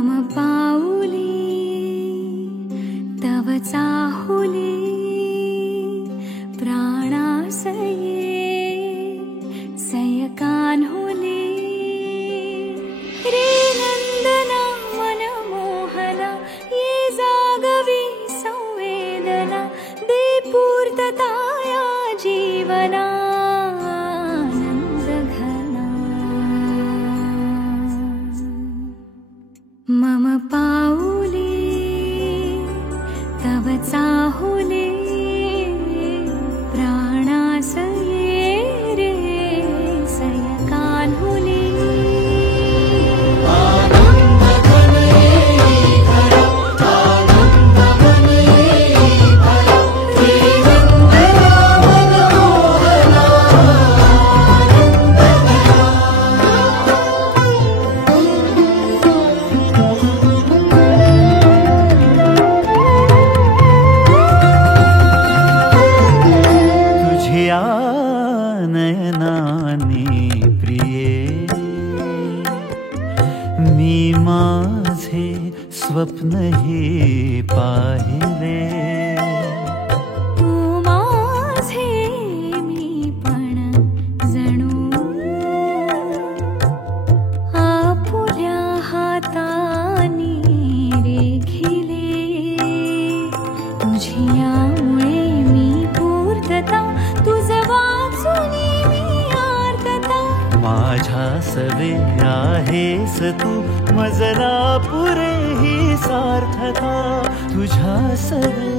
मम पाऊली तव चाहुली प्राणासये सयकान्हुली रे नंदना मनमोहना ये जागवी संवेदना दे पूर्तता या जीवना मम पाऊली तव चाहुली प्राणासये रे सयकान्हुली नयनानी प्रिये मी माझे स्वप्न हे पाहिले तू माझे मी पण जणू आपुल्या हातानी रेखिले तुझ्यामुळे मी पूर्तता तुझं वाचुनी मी आर्तता माझ्या सवे आहेस तू मजला पुरे ही सार्थता तुझ्या सवे